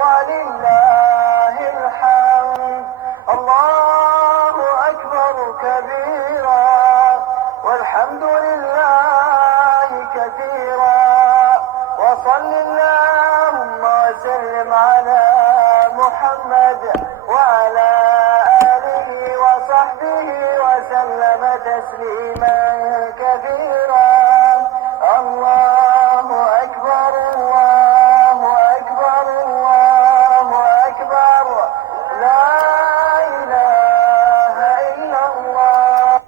ولله الحمد الله أكبر كبيرا والحمد لله كثيرا وصل اللهم وسلم على محمد وعلى آله وصحبه وسلم تسليما كثيرا الله أكبر الله أكبر الله أكبر لا إله إلا الله.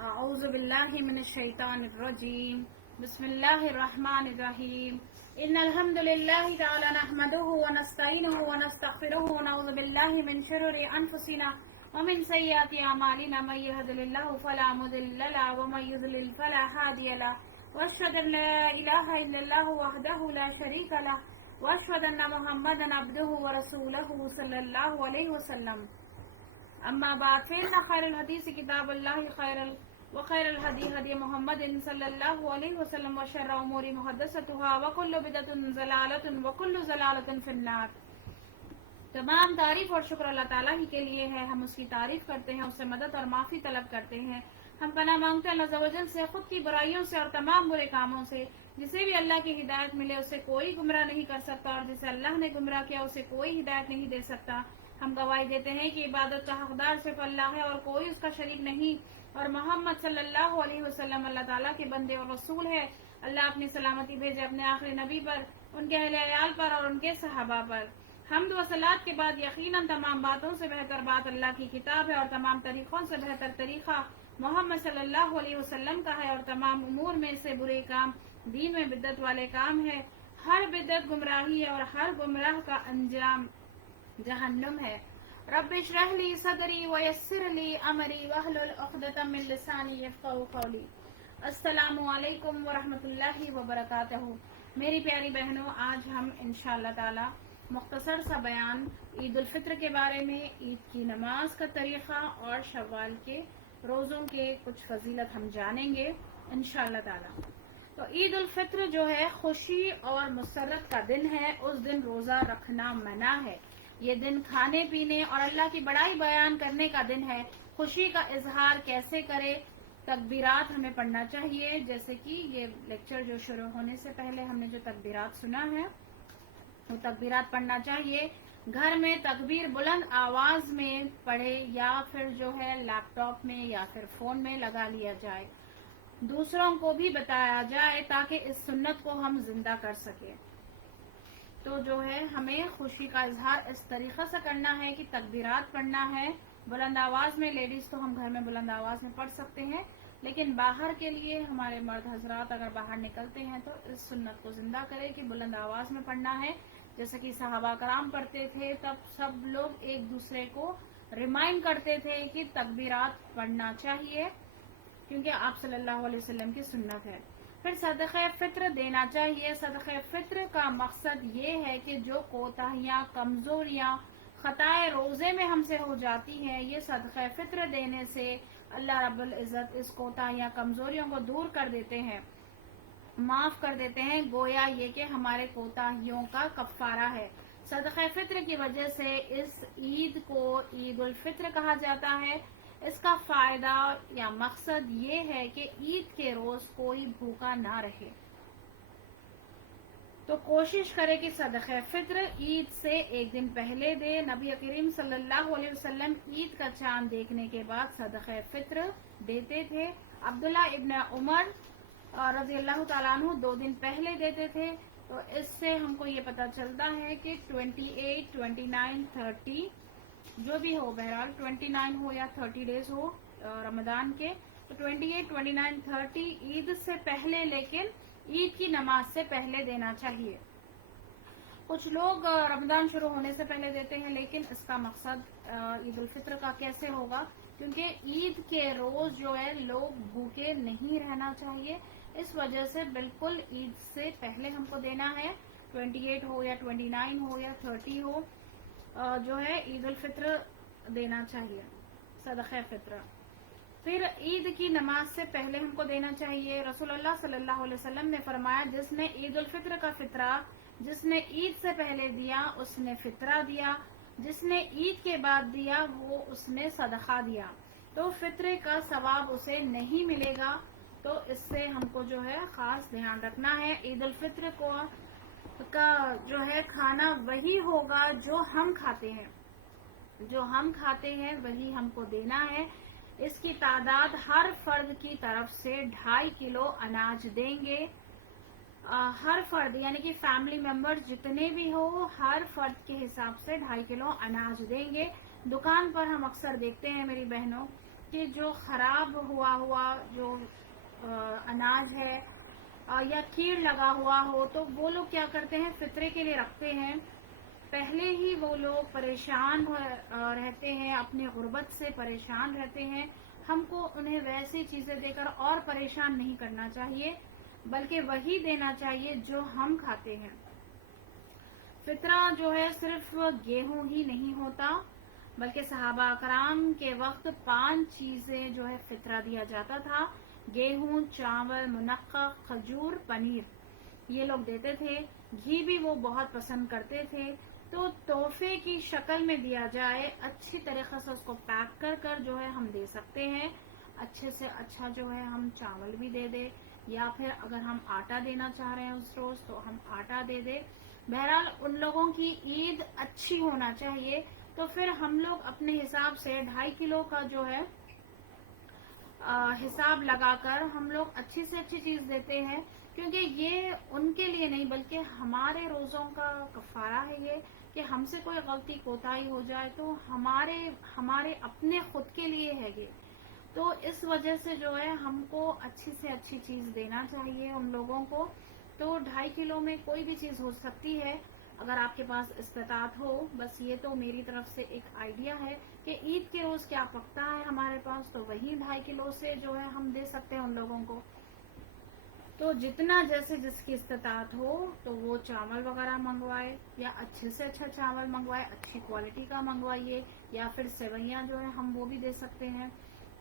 أعوذ بالله من الشيطان الرجيم. بسم الله الرحمن الرحيم. إن الحمد لله تعالى نحمده ونستعينه ونستغفره ونعوذ بالله من شرور أنفسنا ومن سيئات أعمالنا من يهده الله فلا مضل له ومن يضلل فلا هادي له وأشهد أن لا إله إلا الله وحده لا شريك له وأشهد أن محمدا عبده ورسوله صلى الله عليه وسلم. أما بعد فإن خير الحديث كتاب الله وخير الهدي هدي محمد صلى الله عليه وسلم وشر الأمور محدثاتها وكل بدعة ضلالة وكل ضلالة في النار. تمام تعریف اور شکر اللہ تعالیٰ ہی کے لیے ہے. ہم اس کی تعریف کرتے ہیں، اس سے مدد اور معافی طلب کرتے ہیں. ہم پناہ مانگتے ہیں اللہ عز و جل سے خود کی برائیوں سے اور تمام برے کاموں سے. جسے بھی اللہ کی ہدایت ملے اسے کوئی گمراہ نہیں کر سکتا، اور جسے اللہ نے گمراہ کیا اسے کوئی ہدایت نہیں دے سکتا. ہم گواہی دیتے ہیں کہ عبادت کا حقدار صرف اللہ ہے اور کوئی اس کا شریک نہیں، اور محمد صلی اللہ علیہ وسلم اللہ تعالیٰ کے بندے اور رسول ہے. اللہ اپنی سلامتی بھیجے اپنے آخری نبی پر، ان کے اہل عیال پر اور ان کے صحابہ پر. حمد و صلات کے بعد یقیناً تمام باتوں سے بہتر بات اللہ کی کتاب ہے، اور تمام طریقوں سے بہتر طریقہ محمد صلی اللہ علیہ وسلم کا ہے، اور تمام امور میں سے برے کام دین میں بدعت والے کام ہے. ہر بدعت گمراہی ہے اور ہر گمراہ کا انجام جہنم ہے. رب اشرح لی صدری ویسر لی امری واحلل عقدۃ من لسانی یفقہوا قولی. السلام علیکم ورحمۃ اللہ وبرکاتہ. میری پیاری بہنوں، آج ہم انشاءاللہ تعالی مختصر سا بیان عید الفطر کے بارے میں، عید کی نماز کا طریقہ اور شوال کے روزوں کے کچھ فضیلت ہم جانیں گے انشاءاللہ تعالی. تو عید الفطر جو ہے خوشی اور مسرت کا دن ہے. اس دن روزہ رکھنا منع ہے. یہ دن کھانے پینے اور اللہ کی بڑائی بیان کرنے کا دن ہے. خوشی کا اظہار کیسے کرے؟ تکبیرات ہمیں پڑھنا چاہیے. جیسے کہ یہ لیکچر جو شروع ہونے سے پہلے ہم نے جو تکبیرات سنا ہے وہ تکبیرات پڑھنا چاہیے. گھر میں تکبیر بلند آواز میں پڑھے یا پھر جو ہے لیپ ٹاپ میں یا پھر فون میں لگا لیا جائے. دوسروں کو بھی بتایا جائے تاکہ اس سنت کو ہم زندہ کر سکیں. تو جو ہے ہمیں خوشی کا اظہار اس طریقے سے کرنا ہے کہ تکبیرات پڑھنا ہے بلند آواز میں. لیڈیز تو ہم گھر میں بلند آواز میں پڑھ سکتے ہیں، لیکن باہر کے لیے ہمارے مرد حضرات اگر باہر نکلتے ہیں تو اس سنت کو زندہ کرے کہ بلند آواز میں پڑھنا ہے. جیسا کہ صحابہ کرام پڑھتے تھے، تب سب لوگ ایک دوسرے کو ریمائنڈ کرتے تھے کہ تکبیرات پڑھنا چاہیے، کیونکہ آپ صلی اللہ علیہ وسلم کی سنت ہے. پھر صدقہ فطر دینا چاہیے. صدقہ فطر کا مقصد یہ ہے کہ جو کوتاہیاں، کمزوریاں، خطائیں روزے میں ہم سے ہو جاتی ہیں، یہ صدقہ فطر دینے سے اللہ رب العزت اس کوتاہیاں، کمزوریوں کو دور کر دیتے ہیں، معاف کر دیتے ہیں. گویا یہ کہ ہمارے کوتاہیوں کا کفارہ ہے. صدقہ فطر کی وجہ سے اس عید کو عید الفطر کہا جاتا ہے. اس کا فائدہ یا مقصد یہ ہے کہ عید کے روز کوئی بھوکا نہ رہے. تو کوشش کرے کہ صدقہ فطر عید سے ایک دن پہلے دے. نبی کریم صلی اللہ علیہ وسلم عید کا چاند دیکھنے کے بعد صدقہ فطر دیتے تھے. عبداللہ ابن عمر رضی اللہ تعالیٰ عنہ 2 دن پہلے دیتے تھے. تو اس سے ہم کو یہ پتہ چلتا ہے کہ 28, 29, 30 جو بھی ہو، بہرحال 29 ہو یا 30 ڈیز ہو رمضان کے، تو 28, 29, 30 عید سے پہلے، لیکن عید کی نماز سے پہلے دینا چاہیے. کچھ لوگ رمضان شروع ہونے سے پہلے دیتے ہیں، لیکن اس کا مقصد عید الفطر کا کیسے ہوگا؟ کیونکہ عید کے روز جو ہے لوگ بھوکے نہیں رہنا چاہیے. اس وجہ سے بالکل عید سے پہلے ہم کو دینا ہے. 28 ہو یا 29 ہو یا 30 ہو، جو ہے عید الفطر دینا چاہیے، صدقہ فطر. پھر عید کی نماز سے پہلے ہم کو دینا چاہیے. رسول اللہ صلی اللہ علیہ وسلم نے فرمایا جس نے عید الفطر کا فطرہ جس نے عید سے پہلے دیا اس نے فطرہ دیا، جس نے عید کے بعد دیا وہ اس نے صدقہ دیا، تو فطرے کا ثواب اسے نہیں ملے گا. تو اس سے ہم کو جو ہے خاص دھیان رکھنا ہے. عید الفطر کا جو ہے کھانا وہی ہوگا جو ہم کھاتے ہیں وہی ہم کو دینا ہے. اس کی تعداد ہر فرد کی طرف سے 2.5 کلو اناج دیں گے. ہر فرد یعنی کہ فیملی ممبر جتنے بھی ہو ہر فرد کے حساب سے 2.5 کلو اناج دیں گے. دکان پر ہم اکثر دیکھتے ہیں میری بہنوں کہ جو خراب ہوا جو اناج ہے یا کیڑ لگا ہوا ہو تو وہ لوگ کیا کرتے ہیں فطرے کے لیے رکھتے ہیں. پہلے ہی وہ لوگ پریشان رہتے ہیں، اپنی غربت سے پریشان رہتے ہیں. ہم کو انہیں ویسی چیزیں دے کر اور پریشان نہیں کرنا چاہیے بلکہ وہی دینا چاہیے جو ہم کھاتے ہیں. فطرہ جو ہے صرف گیہوں ہی نہیں ہوتا بلکہ صحابہ کرام کے وقت 5 چیزیں جو ہے فطرہ دیا جاتا تھا. گیہوں، چاول، منقع، کھجور، پنیر یہ لوگ دیتے تھے. گھی بھی وہ بہت پسند کرتے تھے. تو تحفے کی شکل میں دیا جائے، اچھی طریقے سے اس کو پیک کر جو ہے ہم دے سکتے ہیں. اچھے سے اچھا جو ہے ہم چاول بھی دے دیں یا پھر اگر ہم آٹا دینا چاہ رہے ہیں اس روز تو ہم آٹا دے دیں. بہرحال ان لوگوں کی عید اچھی ہونا چاہیے. تو پھر ہم لوگ اپنے حساب سے 2.5 کلو کا جو ہے حساب لگا کر ہم لوگ اچھی سے اچھی چیز دیتے ہیں کیونکہ یہ ان کے لیے نہیں بلکہ ہمارے روزوں کا کفارہ ہے یہ کہ ہم سے کوئی غلطی کوتاہی ہو جائے تو ہمارے اپنے خود کے لیے ہے یہ. تو اس وجہ سے جو ہے ہم کو اچھی سے اچھی چیز دینا چاہیے ان لوگوں کو. تو 2.5 کلو میں کوئی بھی چیز ہو سکتی ہے اگر آپ کے پاس استطاعت ہو. بس یہ تو میری طرف سے ایک آئیڈیا ہے کہ عید کے روز کیا پکتا ہے ہمارے پاس تو وہی 2.5 کلو سے جو ہے ہم دے سکتے ہیں ان لوگوں کو. تو جتنا جیسے جس کی استطاعت ہو تو وہ چاول وغیرہ منگوائے یا اچھے سے اچھا چاول منگوائے، اچھی کوالٹی کا منگوائیے یا پھر سیویاں جو ہے ہم وہ بھی دے سکتے ہیں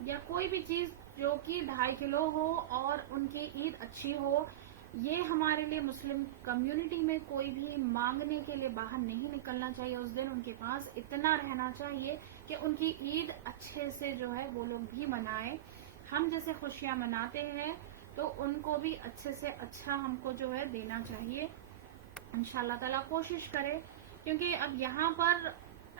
یا کوئی بھی چیز جو کہ 2.5 کلو ہو اور ان کی عید اچھی ہو. یہ ہمارے لیے مسلم کمیونٹی میں کوئی بھی مانگنے کے لیے باہر نہیں نکلنا چاہیے. اس دن ان کے پاس اتنا رہنا چاہیے کہ ان کی عید اچھے سے جو ہے وہ لوگ بھی منائیں. ہم جیسے خوشیاں مناتے ہیں تو ان کو بھی اچھے سے اچھا ہم کو جو ہے دینا چاہیے. انشاءاللہ تعالیٰ کوشش کرے کیونکہ اب یہاں پر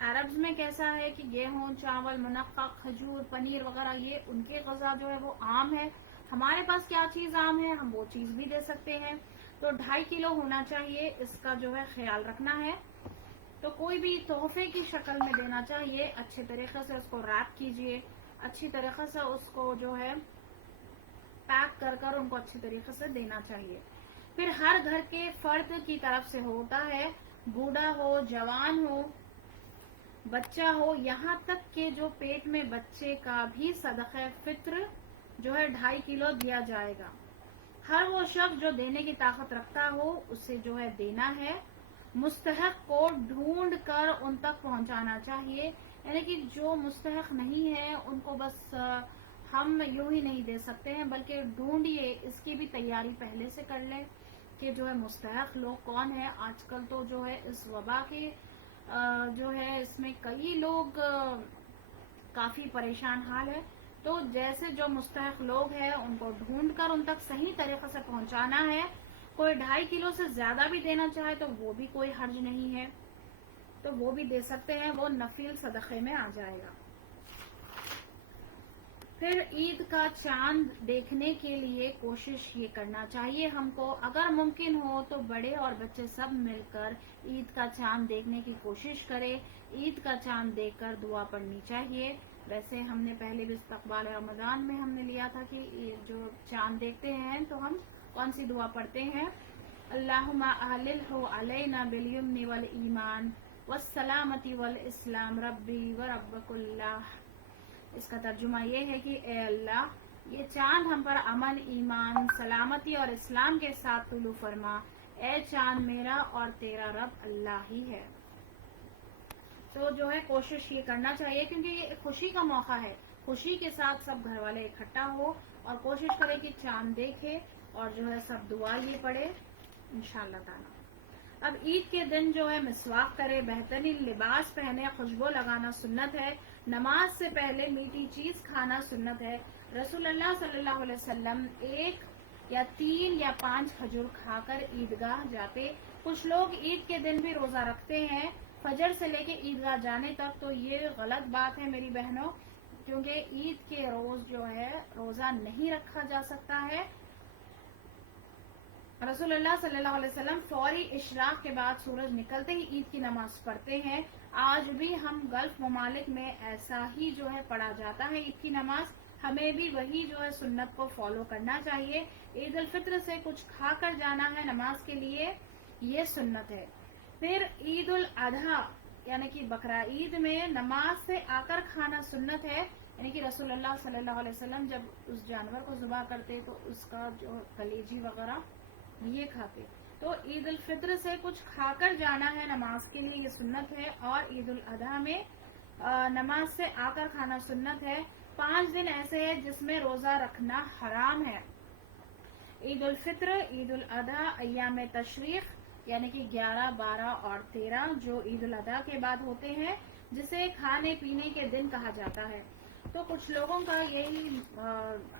عربز میں کیسا ہے کہ گیہوں، چاول، منقع، کھجور، پنیر وغیرہ یہ ان کے غذا جو ہے وہ عام ہے. ہمارے پاس کیا چیز عام ہے ہم وہ چیز بھی دے سکتے ہیں. تو 2.5 کلو ہونا چاہیے، اس کا جو ہے خیال رکھنا ہے. تو کوئی بھی تحفے کی شکل میں دینا چاہیے، اچھے طریقے سے اس کو ریپ کیجئے، اچھی طریقے سے اس کو جو ہے پیک کر ان کو اچھی طریقے سے دینا چاہیے. پھر ہر گھر کے فرد کی طرف سے ہوتا ہے، بوڑھا ہو، جوان ہو، بچہ ہو، یہاں تک کہ جو پیٹ میں بچے کا بھی صدقہ فطر جو ہے 2.5 کلو دیا جائے گا. ہر وہ شخص جو دینے کی طاقت رکھتا ہو اسے جو ہے دینا ہے. مستحق کو ڈھونڈ کر ان تک پہنچانا چاہیے، یعنی کہ جو مستحق نہیں ہے ان کو بس ہم یوں ہی نہیں دے سکتے ہیں بلکہ ڈھونڈیے، اس کی بھی تیاری پہلے سے کر لیں کہ جو ہے مستحق لوگ کون ہیں. آج کل تو جو ہے اس وبا کے جو ہے اس میں کئی لوگ کافی پریشان حال ہے. تو جیسے جو مستحق لوگ ہیں ان کو ڈھونڈ کر ان تک صحیح طریقے سے پہنچانا ہے. کوئی 2.5 کلو سے زیادہ بھی دینا چاہے تو وہ بھی کوئی حرج نہیں ہے، تو وہ بھی دے سکتے ہیں، وہ نفل صدقے میں آ جائے گا. پھر عید کا چاند دیکھنے کے لیے کوشش یہ کرنا چاہیے ہم کو، اگر ممکن ہو تو بڑے اور بچے سب مل کر عید کا چاند دیکھنے کی کوشش کرے. عید کا چاند دیکھ کر دعا پڑھنی چاہیے. ویسے ہم نے پہلے بھی استقبال رمضان میں ہم نے لیا تھا کہ جو چاند دیکھتے ہیں تو ہم کون سی دعا پڑھتے ہیں، اللہم اہللہ علینا بالیمن والایمان والسلامتی والاسلام ربی وربک اللہ. اس کا ترجمہ یہ ہے کہ اے اللہ یہ چاند ہم پر امن، ایمان، سلامتی اور اسلام کے ساتھ طلوع فرما. اے چاند میرا اور تیرا رب اللہ ہی ہے. تو جو ہے کوشش یہ کرنا چاہیے، کیونکہ یہ ایک خوشی کا موقع ہے، خوشی کے ساتھ سب گھر والے اکٹھا ہو اور کوشش کرے کہ چاند دیکھے اور جو ہے سب دعا یہ پڑھے انشاءاللہ تعالی۔ اب عید کے دن جو ہے مسواک کرے، بہترین لباس پہنے، خوشبو لگانا سنت ہے، نماز سے پہلے میٹھی چیز کھانا سنت ہے۔ رسول اللہ صلی اللہ علیہ وسلم 1 یا 3 یا 5 کھجور کھا کر عیدگاہ جاتے۔ کچھ لوگ عید کے دن بھی روزہ رکھتے ہیں فجر سے لے کے عیدگاہ جانے تک، تو یہ غلط بات ہے میری بہنوں، کیونکہ عید کے روز جو ہے روزہ نہیں رکھا جا سکتا ہے۔ رسول اللہ صلی اللہ علیہ وسلم فوری اشراق کے بعد سورج نکلتے ہی عید کی نماز پڑھتے ہیں۔ آج بھی ہم گلف ممالک میں ایسا ہی جو ہے پڑھا جاتا ہے عید کی نماز، ہمیں بھی وہی جو ہے سنت کو فالو کرنا چاہیے۔ عید الفطر سے کچھ کھا کر جانا ہے نماز کے لیے، یہ سنت ہے۔ پھر عید الاضحیٰ یعنی کہ بقرہ عید میں نماز سے آ کر کھانا سنت ہے، یعنی کہ رسول اللہ صلی اللہ علیہ وسلم جب اس جانور کو ذبح کرتے تو اس کا جو کلیجی وغیرہ یہ کھاتے۔ تو عید الفطر سے کچھ کھا کر جانا ہے نماز کے لیے، یہ سنت ہے، اور عید الاضحیٰ میں نماز سے آ کر کھانا سنت ہے۔ 5 دن ایسے ہیں جس میں روزہ رکھنا حرام ہے: عید الفطر، عید الاضحیٰ، ایام تشریق یعنی کہ 11، 12 اور 13 جو عید الاضحیٰ کے بعد ہوتے ہیں، جسے کھانے پینے کے دن کہا جاتا ہے۔ تو کچھ لوگوں کا یہی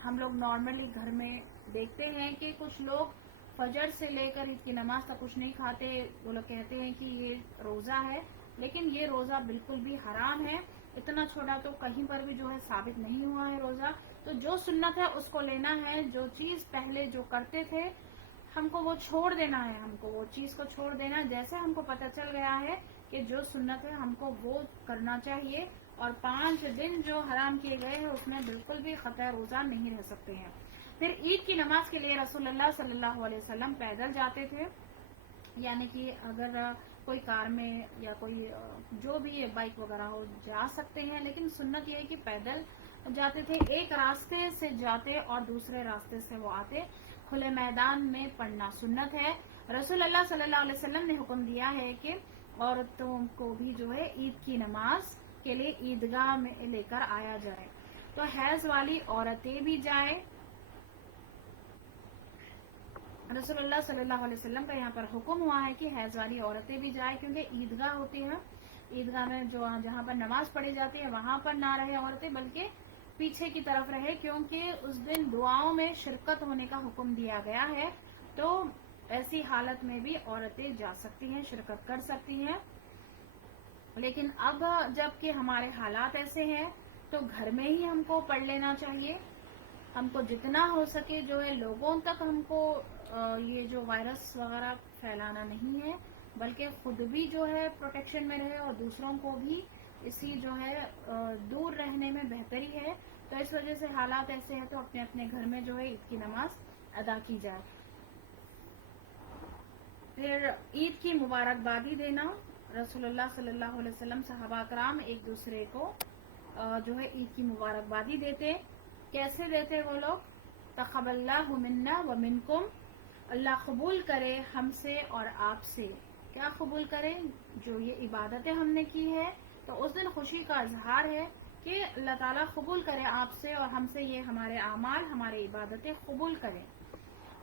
ہم لوگ نارملی گھر میں دیکھتے ہیں کہ کچھ لوگ فجر سے لے کر عید کی نماز تک کچھ نہیں کھاتے، وہ لوگ کہتے ہیں کہ یہ روزہ ہے، لیکن یہ روزہ بالکل بھی حرام ہے۔ اتنا چھوٹا تو کہیں پر بھی جو ہے ثابت نہیں ہوا ہے روزہ۔ تو جو سنت ہے اس کو لینا ہے، جو چیز پہلے جو کرتے تھے ہم کو وہ چھوڑ دینا ہے، ہم کو وہ چیز کو چھوڑ دینا ہے۔ جیسے ہم کو پتہ چل گیا ہے کہ جو سنت ہے ہم کو وہ کرنا چاہیے، اور 5 دن جو حرام کیے گئے ہیں اس میں بالکل بھی قطع روزہ نہیں رہ سکتے ہیں۔ پھر عید کی نماز کے لیے رسول اللہ صلی اللہ علیہ وسلم پیدل جاتے تھے، یعنی کہ اگر کوئی کار میں یا کوئی جو بھی بائک وغیرہ ہو جا سکتے ہیں، لیکن سنت یہ ہے کہ پیدل جاتے تھے، ایک راستے سے جاتے اور دوسرے راستے سے وہ آتے۔ کھلے میدان میں پڑھنا سنت ہے۔ رسول اللہ صلی اللہ علیہ وسلم نے حکم دیا ہے کہ عورتوں کو بھی جو ہے عید کی نماز کے لیے عیدگاہ میں لے کر آیا جائے، تو حیض والی عورتیں بھی جائیں۔ رسول اللہ صلی اللہ علیہ وسلم کا یہاں پر حکم ہوا ہے کہ حیض والی عورتیں بھی جائیں، کیونکہ عیدگاہ ہوتی ہے، عیدگاہ میں جو جہاں پر نماز پڑھی جاتی ہے وہاں پر نہ رہے عورتیں، بلکہ پیچھے کی طرف رہے، کیونکہ اس دن دعاؤں میں شرکت ہونے کا حکم دیا گیا ہے۔ تو ایسی حالت میں بھی عورتیں جا سکتی ہیں، شرکت کر سکتی ہیں۔ لیکن اب جب کہ ہمارے حالات ایسے ہیں تو گھر میں ہی ہم کو پڑھ لینا چاہیے۔ ہم کو جتنا ہو سکے جو ہے لوگوں تک ہم کو یہ جو وائرس وغیرہ پھیلانا نہیں ہے، بلکہ خود بھی جو ہے پروٹیکشن میں رہے اور دوسروں کو بھی اسی جو ہے دور رہنے میں بہتری ہے۔ تو اس وجہ سے حالات ایسے ہیں تو اپنے اپنے گھر میں جو ہے عید کی نماز ادا کی جائے۔ پھر عید کی مبارکبادی دینا، رسول اللہ صلی اللہ علیہ وسلم صحابہ کرام ایک دوسرے کو جو ہے عید کی مبارکبادی دیتے۔ کیسے دیتے وہ لوگ؟ تقبل اللہ منا و منکم، اللہ قبول کرے ہم سے اور آپ سے۔ کیا قبول کرے؟ جو یہ عبادتیں ہم نے کی ہے، تو اس دن خوشی کا اظہار ہے کہ اللہ تعالیٰ قبول کرے آپ سے اور ہم سے، یہ ہمارے اعمال ہماری عبادتیں قبول کریں،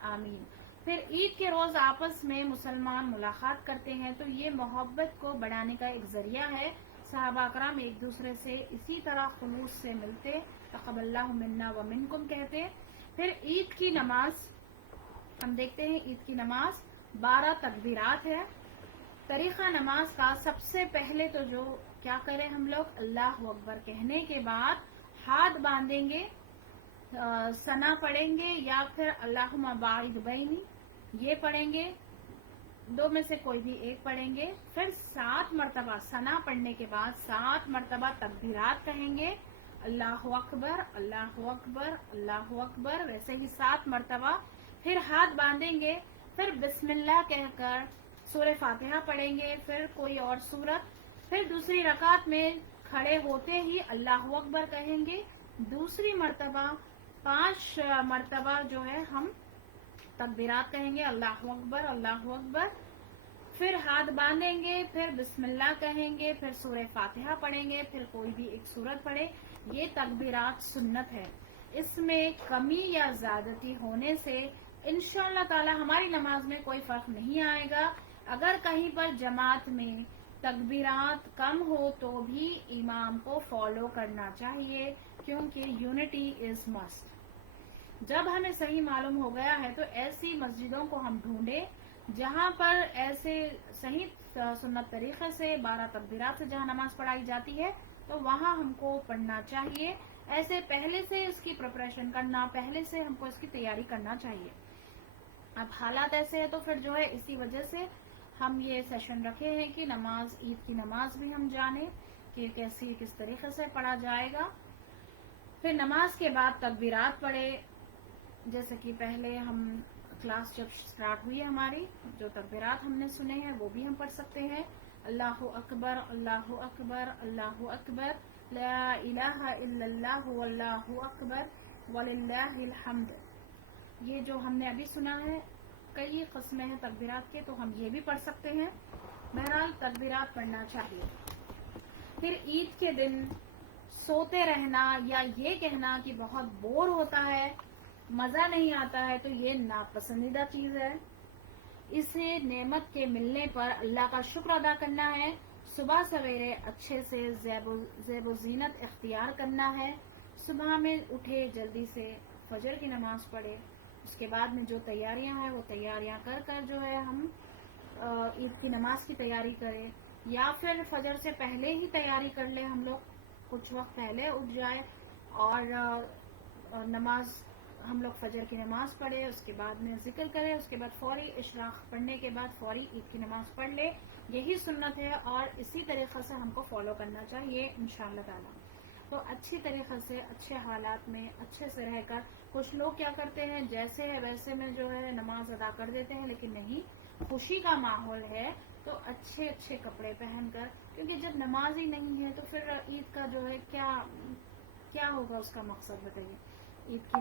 آمین۔ پھر عید کے روز آپس میں مسلمان ملاقات کرتے ہیں، تو یہ محبت کو بڑھانے کا ایک ذریعہ ہے۔ صحابہ کرام ایک دوسرے سے اسی طرح خلوص سے ملتے، تقبل اللہ منا و منکم کہتے۔ پھر عید کی نماز ہم دیکھتے ہیں، عید کی نماز 12 تکبیرات ہے۔ طریقہ نماز کا سب سے پہلے تو جو کیا کریں ہم لوگ، اللہ اکبر کہنے کے بعد ہاتھ باندھیں گے، ثنا پڑھیں گے یا پھر اللہم باعد بینی یہ پڑھیں گے، دو میں سے کوئی بھی ایک پڑھیں گے۔ پھر 7 مرتبہ ثنا پڑھنے کے بعد 7 مرتبہ تکبیرات کہیں گے، اللہ اکبر اللہ اکبر اللہ اکبر، ویسے ہی 7 مرتبہ۔ پھر ہاتھ باندھیں گے، پھر بسم اللہ کہہ کر سورہ فاتحہ پڑھیں گے، پھر کوئی اور سورت۔ پھر دوسری رکعت میں کھڑے ہوتے ہی اللہ اکبر کہیں گے، دوسری مرتبہ 5 مرتبہ جو ہے ہم تکبیرات کہیں گے، اللہ اکبر اللہ اکبر۔ پھر ہاتھ باندھیں گے، پھر بسم اللہ کہیں گے، پھر سورہ فاتحہ پڑھیں گے، پھر کوئی بھی ایک سورت پڑھے. یہ تکبیرات سنت ہے. اس میں کمی یا زیادتی ہونے سے انشاءاللہ تعالی ہماری نماز میں کوئی فرق نہیں آئے گا. اگر کہیں پر جماعت میں تکبیرات کم ہو تو بھی امام کو فالو کرنا چاہیے، کیونکہ یونٹی از مسٹ. جب ہمیں صحیح معلوم ہو گیا ہے تو ایسی مسجدوں کو ہم ڈھونڈیں جہاں پر ایسے صحیح سنت طریقے سے 12 تکبیرات سے جہاں نماز پڑھائی جاتی ہے تو وہاں ہم کو پڑھنا چاہیے. ایسے پہلے سے اس کی پریپریشن کرنا، پہلے سے ہم کو اس کی تیاری کرنا چاہیے. اب حالات ایسے ہیں تو پھر جو ہے اسی وجہ سے ہم یہ سیشن رکھے ہیں کہ نماز، عید کی نماز بھی ہم جانیں کہ کیسی کس طریقے سے پڑھا جائے گا. پھر نماز کے بعد تکبیرات پڑھے. جیسے کہ پہلے ہم کلاس جب سٹارٹ ہوئی ہماری، جو تکبیرات ہم نے سنے ہیں وہ بھی ہم پڑھ سکتے ہیں. اللہ اکبر، اللہ اکبر، اللہ اکبر، لا الہ الا اللہ واللہ اکبر وللہ الحمد. یہ جو ہم نے ابھی سنا ہے، کئی قسمیں ہیں تکبیرات کے، تو ہم یہ بھی پڑھ سکتے ہیں. بہرحال تکبیرات پڑھنا چاہیے. پھر عید کے دن سوتے رہنا یا یہ کہنا کہ بہت بور ہوتا ہے، مزہ نہیں آتا ہے، تو یہ ناپسندیدہ چیز ہے. اسے نعمت کے ملنے پر اللہ کا شکر ادا کرنا ہے. صبح سویرے اچھے سے زیب و زینت اختیار کرنا ہے. صبح میں اٹھے، جلدی سے فجر کی نماز پڑھے. اس کے بعد میں جو تیاریاں ہیں وہ تیاریاں کر جو ہے ہم عید کی نماز کی تیاری کریں، یا پھر فجر سے پہلے ہی تیاری کر لیں. ہم لوگ کچھ وقت پہلے اٹھ جائے اور نماز، ہم لوگ فجر کی نماز پڑھے، اس کے بعد میں ذکر کرے، اس کے بعد فوری اشراق پڑھنے کے بعد فوری عید کی نماز پڑھ لے. یہی سنت ہے اور اسی طریقے سے ہم کو فالو کرنا چاہیے انشاءاللہ تعالی. تو اچھی طریقے سے، اچھے حالات میں اچھے سے رہ کر، کچھ لوگ کیا کرتے ہیں جیسے ہے ویسے میں جو ہے نماز ادا کر دیتے ہیں، لیکن نہیں، خوشی کا ماحول ہے تو اچھے اچھے کپڑے پہن کر، کیونکہ جب نماز ہی نہیں ہے تو پھر عید کا جو ہے کیا ہوگا اس کا مقصد بتائیے. عید کی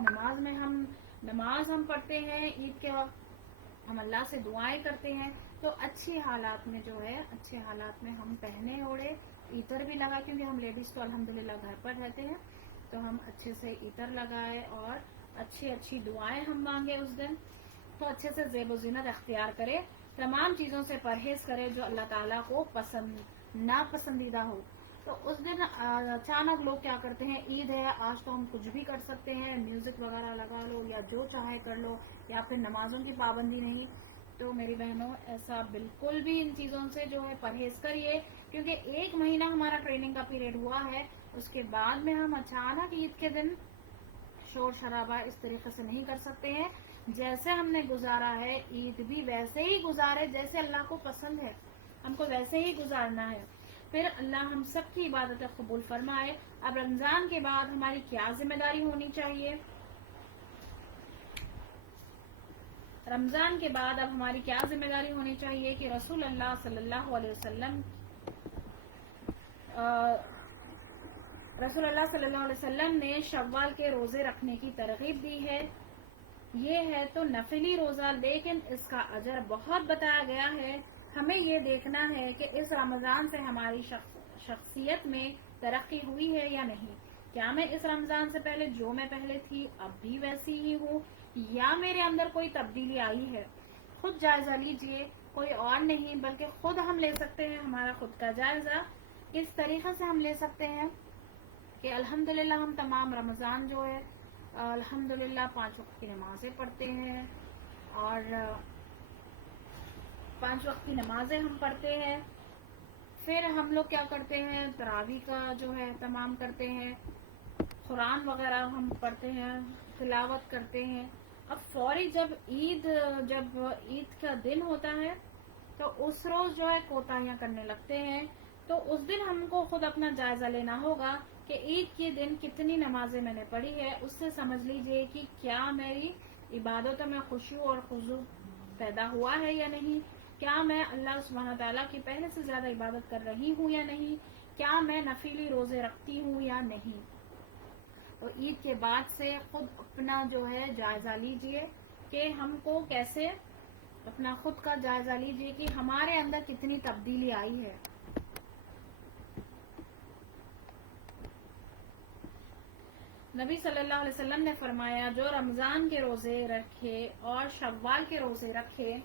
نماز ہم پڑھتے ہیں، عید کے وقت ہم اللہ سے دعائیں کرتے ہیں، تو اچھی حالات میں جو ہے، اچھے حالات میں ہم پہنے اوڑے، عطر بھی لگا، کیونکہ ہم لیڈیز تو الحمدللہ گھر پر رہتے ہیں تو ہم اچھے سے عطر لگائے اور اچھی دعائیں ہم مانگے اس دن. تو اچھے سے زیب و زینت اختیار کرے، تمام چیزوں سے پرہیز کرے جو اللہ تعالیٰ کو ناپسندیدہ ہو. تو اس دن اچانک لوگ کیا کرتے ہیں، عید ہے آج تو ہم کچھ بھی کر سکتے ہیں، میوزک وغیرہ لگا لو یا جو چاہے کر لو، یا پھر نمازوں کی پابندی نہیں. تو میری بہنوں، ایسا بالکل بھی ان چیزوں سے جو ہے پرہیز کریے، کیونکہ 1 مہینہ ہمارا ٹریننگ کا پیریڈ ہوا ہے. اس کے بعد میں ہم اچانک عید کے دن شور شرابہ اس طریقے سے نہیں کر سکتے ہیں. جیسے ہم نے گزارا ہے عید بھی ویسے ہی گزارے، جیسے اللہ کو پسند ہے ہم کو ویسے ہی گزارنا ہے. پھر اللہ ہم سب کی عبادت قبول فرمائے. اب رمضان کے بعد ہماری کیا ذمہ داری ہونی چاہیے؟ رمضان کے بعد اب ہماری کیا ذمہ داری ہونی چاہیے کہ رسول اللہ صلی اللہ علیہ وسلم نے شوال کے روزے رکھنے کی ترغیب دی ہے. یہ ہے تو نفلی روزہ، لیکن اس کا اجر بہت بتایا گیا ہے. ہمیں یہ دیکھنا ہے کہ اس رمضان سے ہماری شخصیت میں ترقی ہوئی ہے یا نہیں. کیا میں اس رمضان سے پہلے جو میں پہلے تھی اب بھی ویسی ہی ہوں، یا میرے اندر کوئی تبدیلی آئی ہے؟ خود جائزہ لیجئے، کوئی اور نہیں بلکہ خود ہم لے سکتے ہیں ہمارا خود کا جائزہ. اس طریقے سے ہم لے سکتے ہیں کہ الحمدللہ ہم تمام رمضان جو ہے الحمدللہ 5 وقت کی نمازیں پڑھتے ہیں، اور 5 وقت کی نمازیں ہم پڑھتے ہیں. پھر ہم لوگ کیا کرتے ہیں، تراویح کا جو ہے اہتمام کرتے ہیں، قرآن وغیرہ ہم پڑھتے ہیں، تلاوت کرتے ہیں. اب فوری جب عید کا دن ہوتا ہے تو اس روز جو ہے کوتاہیاں کرنے لگتے ہیں. تو اس دن ہم کو خود اپنا جائزہ لینا ہوگا کہ عید کے دن کتنی نمازیں میں نے پڑھی ہے. اس سے سمجھ لیجئے کہ کیا میری عبادتوں میں خشوع اور خضوع پیدا ہوا ہے یا نہیں، کیا میں اللہ سبحانہ تعالیٰ کی پہلے سے زیادہ عبادت کر رہی ہوں یا نہیں، کیا میں نفلی روزے رکھتی ہوں یا نہیں. تو عید کے بعد سے خود اپنا جو ہے جائزہ لیجئے کہ ہم کو کیسے اپنا خود کا جائزہ لیجیے کہ ہمارے اندر کتنی تبدیلی آئی ہے. نبی صلی اللہ علیہ وسلم نے فرمایا جو رمضان کے روزے رکھے اور شوال کے روزے رکھے،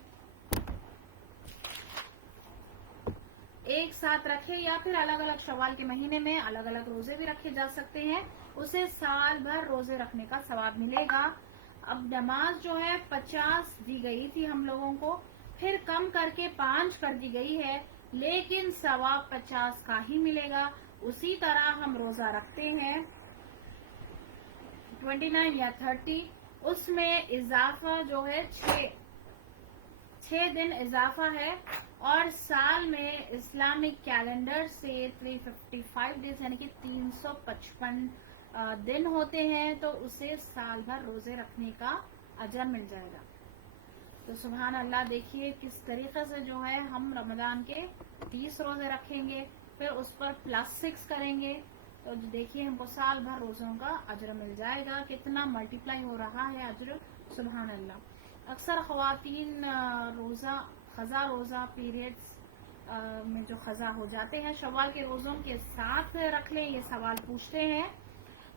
ایک ساتھ رکھے یا پھر الگ الگ شوال کے مہینے میں الگ الگ روزے بھی رکھے جا سکتے ہیں، اسے سال بھر روزے رکھنے کا ثواب ملے گا. اب نماز جو ہے 50 دی گئی تھی ہم لوگوں کو، پھر کم کر کے 5 کر دی گئی ہے، لیکن ثواب 50 کا ہی ملے گا. اسی طرح ہم روزہ رکھتے ہیں 29 یا 30، اس میں اضافہ جو ہے 6 دن اضافہ ہے، اور سال میں اسلامک کیلنڈر سے 355 ڈیز یعنی کہ 355 دن ہوتے ہیں، تو اسے سال بھر روزے رکھنے کا اجر مل جائے گا. تو سبحان اللہ، دیکھیے کس طریقے سے جو ہے ہم رمضان کے 30 روزے رکھیں گے، پھر اس پر +6 کریں گے، تو دیکھیے ہم کو سال بھر روزوں کا اجر مل جائے گا. کتنا ملٹیپلائی ہو رہا ہے اجر، سبحان اللہ. اکثر خواتین خزا روزہ پیریڈز میں جو خزا ہو جاتے ہیں شوال کے روزوں کے ساتھ رکھ لیں، یہ سوال پوچھتے ہیں.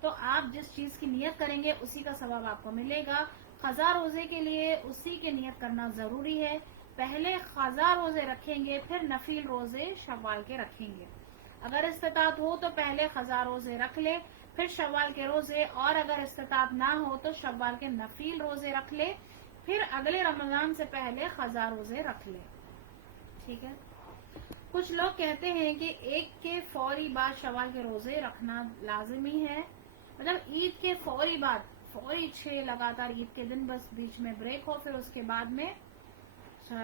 تو آپ جس چیز کی نیت کریں گے اسی کا ثواب آپ کو ملے گا. خزا روزے کے لیے اسی کی نیت کرنا ضروری ہے. پہلے خزا روزے رکھیں گے، پھر نفل روزے شوال کے رکھیں گے. اگر استطاعت ہو تو پہلے خزا روزے رکھ لے، پھر شوال کے روزے، اور اگر استطاعت نہ ہو تو شوال کے نفل روزے رکھ لے، پھر اگلے رمضان سے پہلے خزا روزے رکھ لے. ٹھیک ہے. کچھ لوگ کہتے ہیں کہ ایک کے فوری بعد شوال کے روزے رکھنا لازمی ہے، مطلب عید کے فوری بعد، فوری 6 لگاتار عید کے دن، بس بیچ میں بریک ہو، پھر اس کے بعد میں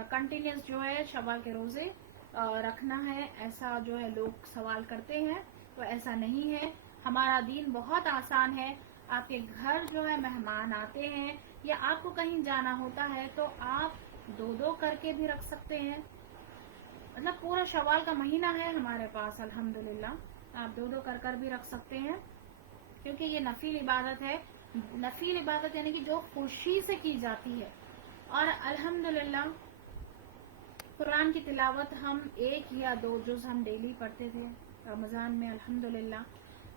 کنٹینیوس جو ہے شوال کے روزے رکھنا ہے. ایسا جو ہے لوگ سوال کرتے ہیں، تو ایسا نہیں ہے. ہمارا دین بہت آسان ہے. آپ کے گھر جو ہے مہمان آتے ہیں یا آپ کو کہیں جانا ہوتا ہے تو آپ 2 کر کے بھی رکھ سکتے ہیں. مطلب پورا شوال کا مہینہ ہے ہمارے پاس الحمدللہ، آپ 2 کر بھی رکھ سکتے ہیں، کیونکہ یہ نفل عبادت ہے. نفل عبادت یعنی کہ جو خوشی سے کی جاتی ہے. اور الحمدللہ قرآن کی تلاوت ہم 1 یا 2 جز ہم ڈیلی پڑھتے تھے رمضان میں الحمدللہ.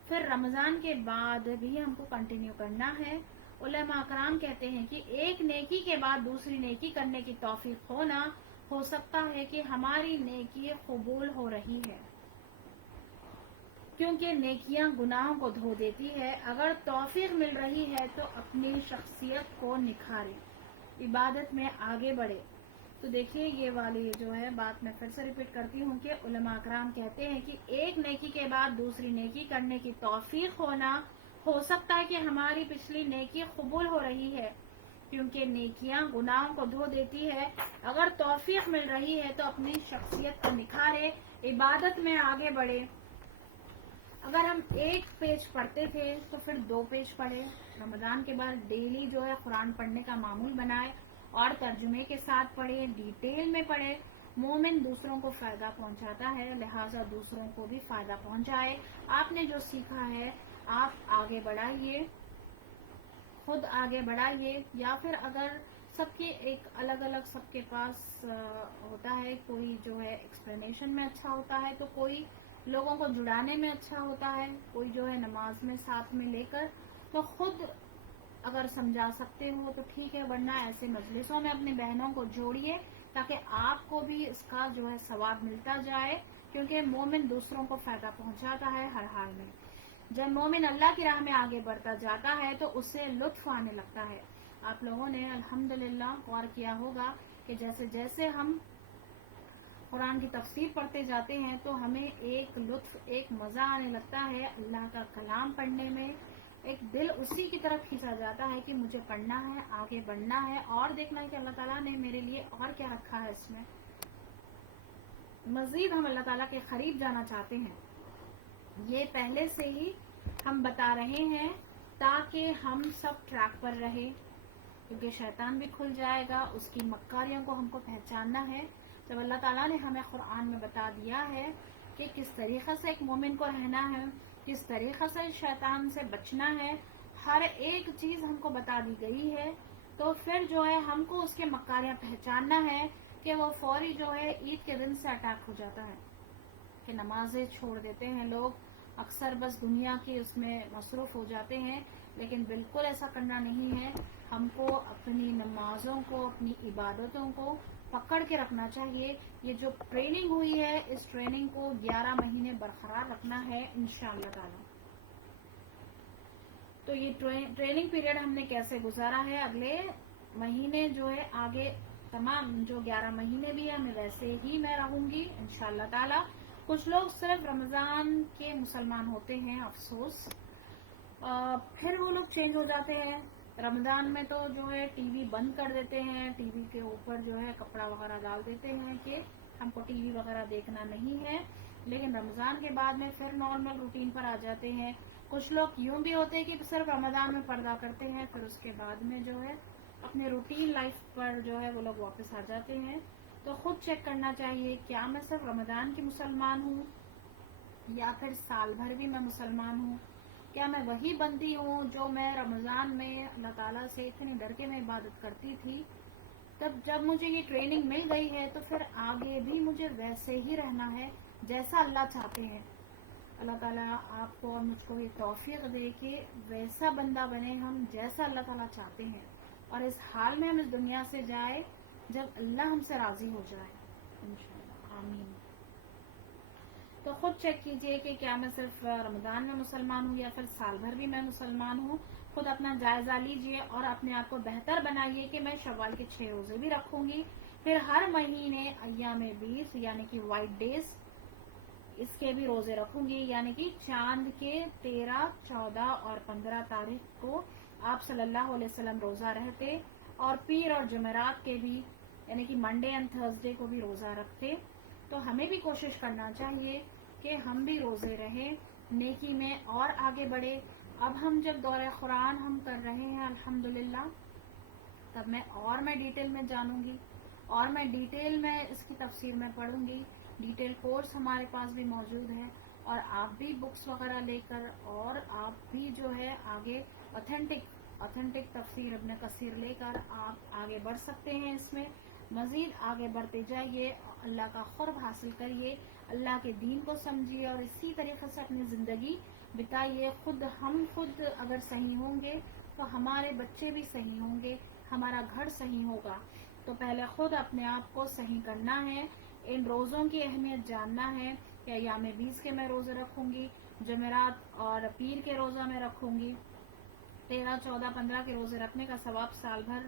پھر رمضان کے بعد بھی ہم کو کنٹینیو کرنا ہے. علماء کرام کہتے ہیں کہ ایک نیکی کے بعد دوسری نیکی کرنے کی توفیق ہونا، ہو سکتا ہے کہ ہماری نیکی قبول ہو رہی ہے، کیونکہ نیکیاں گناہوں کو دھو دیتی ہے. اگر توفیق مل رہی ہے تو اپنی شخصیت کو نکھارے، عبادت میں آگے بڑھے. تو دیکھیے یہ والی جو ہے بات میں پھر سے ریپیٹ کرتی ہوں کہ علماء کرام کہتے ہیں کہ ایک نیکی کے بعد دوسری نیکی کرنے کی توفیق ہونا، ہو سکتا ہے کہ ہماری پچھلی نیکی قبول ہو رہی ہے، کیونکہ نیکیاں گناہوں کو دھو دیتی ہے. اگر توفیق مل رہی ہے تو اپنی شخصیت کو نکھارے، عبادت میں آگے بڑھے. اگر ہم 1 پیج پڑھتے تھے تو پھر 2 پیج پڑھے. رمضان کے بعد ڈیلی جو ہے قرآن پڑھنے کا معمول بنائے، اور ترجمے کے ساتھ پڑھے، ڈیٹیل میں پڑھے. مومن دوسروں کو فائدہ پہنچاتا ہے، لہٰذا دوسروں کو بھی فائدہ پہنچائے. آپ نے جو سیکھا ہے آپ آگے بڑھائیے، خود آگے بڑھائیے. یا پھر اگر سب کے ایک الگ الگ سب کے پاس ہوتا ہے، کوئی جو ہے ایکسپلینیشن میں اچھا ہوتا ہے، تو کوئی لوگوں کو جڑانے میں اچھا ہوتا ہے، کوئی جو ہے نماز میں ساتھ میں لے کر. تو خود اگر سمجھا سکتے ہو تو ٹھیک ہے، ورنہ ایسے مجلسوں میں اپنی بہنوں کو جوڑیے تاکہ آپ کو بھی اس کا جو ہے ثواب ملتا جائے، کیونکہ مومن دوسروں کو فائدہ پہنچاتا ہے ہر حال میں. جب مومن اللہ کی راہ میں آگے بڑھتا جاتا ہے تو اسے لطف آنے لگتا ہے. آپ لوگوں نے الحمدللہ غور کیا ہوگا کہ جیسے جیسے ہم قرآن کی تفسیر پڑھتے جاتے ہیں تو ہمیں ایک لطف، ایک مزہ آنے لگتا ہے اللہ کا کلام پڑھنے میں. ایک دل اسی کی طرف کھینچا جاتا ہے کہ مجھے پڑھنا ہے، آگے بڑھنا ہے، اور دیکھنا ہے کہ اللہ تعالیٰ نے میرے لیے اور کیا رکھا ہے اس میں. مزید ہم اللہ تعالیٰ کے قریب جانا چاہتے ہیں. یہ پہلے سے ہی ہم بتا رہے ہیں تاکہ ہم سب ٹریک پر رہے، کیونکہ شیطان بھی کھل جائے گا، اس کی مکاریوں کو ہم کو پہچاننا ہے. جب اللہ تعالیٰ نے ہمیں قرآن میں بتا دیا ہے کہ کس طریقے سے ایک مومن کو رہنا ہے، کس طریقے سے شیطان سے بچنا ہے، ہر ایک چیز ہم کو بتا دی گئی ہے، تو پھر جو ہے ہم کو اس کے مکاریاں پہچاننا ہے کہ وہ فوری جو ہے عید کے دن سے اٹیک ہو جاتا ہے کہ نمازیں چھوڑ دیتے ہیں لوگ، اکثر بس دنیا کی اس میں مصروف ہو جاتے ہیں، لیکن بالکل ایسا کرنا نہیں ہے۔ ہم کو اپنی نمازوں کو، اپنی عبادتوں کو پکڑ کے رکھنا چاہیے۔ یہ جو ٹریننگ ہوئی ہے اس ٹریننگ کو 11 مہینے برقرار رکھنا ہے انشاءاللہ تعالی۔ تو یہ ٹریننگ پیریڈ ہم نے کیسے گزارا ہے، اگلے مہینے جو ہے آگے تمام جو 11 مہینے بھی ہیں میں ویسے ہی میں رہوں گی انشاءاللہ تعالی۔ کچھ لوگ صرف رمضان کے مسلمان ہوتے ہیں، افسوس پھر وہ لوگ چینج ہو جاتے ہیں۔ رمضان میں تو جو ہے ٹی وی بند کر دیتے ہیں، ٹی وی کے اوپر جو ہے کپڑا وغیرہ ڈال دیتے ہیں کہ ہم کو ٹی وی وغیرہ دیکھنا نہیں ہے، لیکن رمضان کے بعد میں پھر نارمل روٹین پر آ جاتے ہیں۔ کچھ لوگ یوں بھی ہوتے ہیں کہ صرف رمضان میں پردہ کرتے ہیں، پھر اس کے بعد میں جو ہے اپنے روٹین لائف پر جو ہے وہ لوگ واپس آ جاتے ہیں۔ تو خود چیک کرنا چاہیے کیا میں صرف رمضان کی مسلمان ہوں یا پھر سال بھر بھی میں مسلمان ہوں، کیا میں وہی بندی ہوں جو میں رمضان میں اللہ تعالیٰ سے اتنی ڈر کے میں عبادت کرتی تھی، تب جب مجھے یہ ٹریننگ مل گئی ہے تو پھر آگے بھی مجھے ویسے ہی رہنا ہے جیسا اللہ چاہتے ہیں۔ اللہ تعالیٰ آپ کو اور مجھ کو یہ توفیق دے کہ ویسا بندہ بنے ہم جیسا اللہ تعالیٰ چاہتے ہیں، اور اس حال میں ہم اس دنیا سے جائے جب اللہ ہم سے راضی ہو جائے انشاءاللہ، آمین۔ تو خود چیک کیجئے کہ کیا میں صرف رمضان میں مسلمان ہوں یا پھر سال بھر بھی میں مسلمان ہوں۔ خود اپنا جائزہ لیجئے اور اپنے آپ کو بہتر بنائیے کہ میں شوال کے 6 روزے بھی رکھوں گی، پھر ہر مہینے ایام 20 یعنی کہ وائٹ ڈیز اس کے بھی روزے رکھوں گی، یعنی کہ چاند کے 13، 14 اور 15 تاریخ کو آپ صلی اللہ علیہ وسلم روزہ رہتے، اور پیر اور جمعرات کے بھی یعنی کہ منڈے اینڈ تھرسڈے کو بھی روزہ رکھتے۔ تو ہمیں بھی کوشش کرنا چاہیے کہ ہم بھی روزے رہیں، نیکی میں اور آگے بڑھے۔ اب ہم جب دورہ قرآن ہم کر رہے ہیں الحمدللہ، تب میں ڈیٹیل میں جانوں گی اور میں ڈیٹیل میں اس کی تفسیر میں پڑھوں گی۔ ڈیٹیل کورس ہمارے پاس بھی موجود ہے، اور آپ بھی بکس وغیرہ لے کر اور آپ بھی جو ہے آگے اوتھینٹک تفسیر ابن کثیر لے کر آپ آگے بڑھ سکتے ہیں۔ اس میں مزید آگے بڑھتے جائیے، اللہ کا قرب حاصل کریے، اللہ کے دین کو سمجھیے اور اسی طریقے سے اپنی زندگی بتائیے۔ ہم خود اگر صحیح ہوں گے تو ہمارے بچے بھی صحیح ہوں گے، ہمارا گھر صحیح ہوگا۔ تو پہلے خود اپنے آپ کو صحیح کرنا ہے، ان روزوں کی اہمیت جاننا ہے کہ ایام 20 کے میں روزے رکھوں گی، جمعرات اور پیر کے روزہ میں رکھوں گی، 13، 14، 15 کے روزے رکھنے کا ثواب سال بھر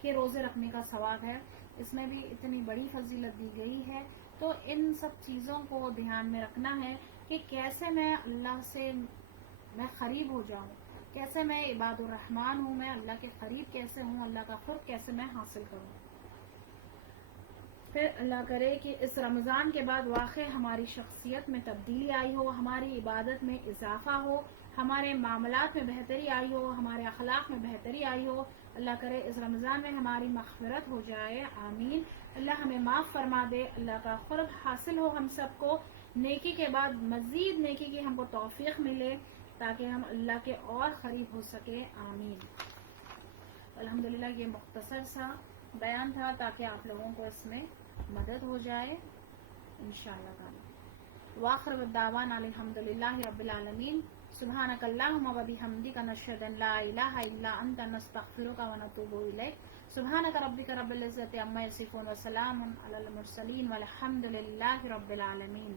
کے روزے رکھنے کا ثواب ہے، اس میں بھی اتنی بڑی فضیلت دی گئی ہے۔ تو ان سب چیزوں کو دھیان میں رکھنا ہے کہ کیسے میں اللہ سے میں قریب ہو جاؤں، کیسے میں عباد الرحمن ہوں، میں اللہ کے قریب کیسے ہوں، اللہ کا قرب کیسے میں حاصل کروں۔ پھر اللہ کرے کہ اس رمضان کے بعد واقعی ہماری شخصیت میں تبدیلی آئی ہو، ہماری عبادت میں اضافہ ہو، ہمارے معاملات میں بہتری آئی ہو، ہمارے اخلاق میں بہتری آئی ہو۔ اللہ کرے اس رمضان میں ہماری مغفرت ہو جائے، آمین۔ اللہ ہمیں معاف فرما دے، اللہ کا قرب حاصل ہو ہم سب کو، نیکی کے بعد مزید نیکی کی ہم کو توفیق ملے تاکہ ہم اللہ کے اور قریب ہو سکے، آمین۔ الحمدللہ یہ مختصر سا بیان تھا تاکہ آپ لوگوں کو اس میں مدد ہو جائے انشاءاللہ تعالی۔ وآخر الدعوانا الحمدللہ رب العالمین۔ سبحانک اللہم و بحمدک نشہد ان لا الہ الا انت نستغفرک و نتوب الیک۔ سبحانک ربک رب العزت عما یصفون و سلام علی المرسلین والحمد للہ رب العالمین۔